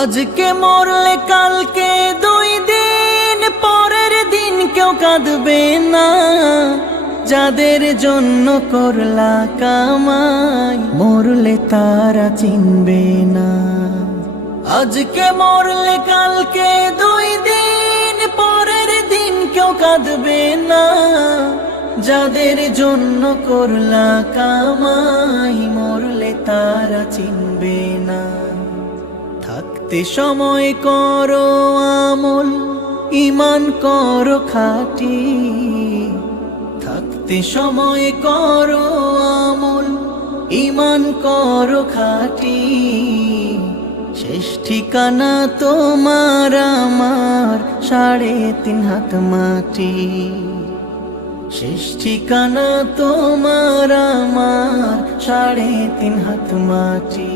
আজকে মরলে কালকে 2 দিন পরের দিন কেউ কাঁদবে না। যাদের জন্য করলা কামাই মরলে তারা চিনবে না। আজকে মরলে কালকে 2 দিন পরের দিন কেউ কাঁদবে না। যাদের জন্য করলা কামাই মরলে তারা চিনবে না। থাকতে সময় করো আমল, ঈমান করো খাঁটি। থাকতে সময় করো আমল, ঈমান করো খাঁটি। শেষ ঠিকানা তোমার আমার 3.5 হাত মাটি। শেষ ঠিকানা তোমার আমার 3.5 হাত মাটি।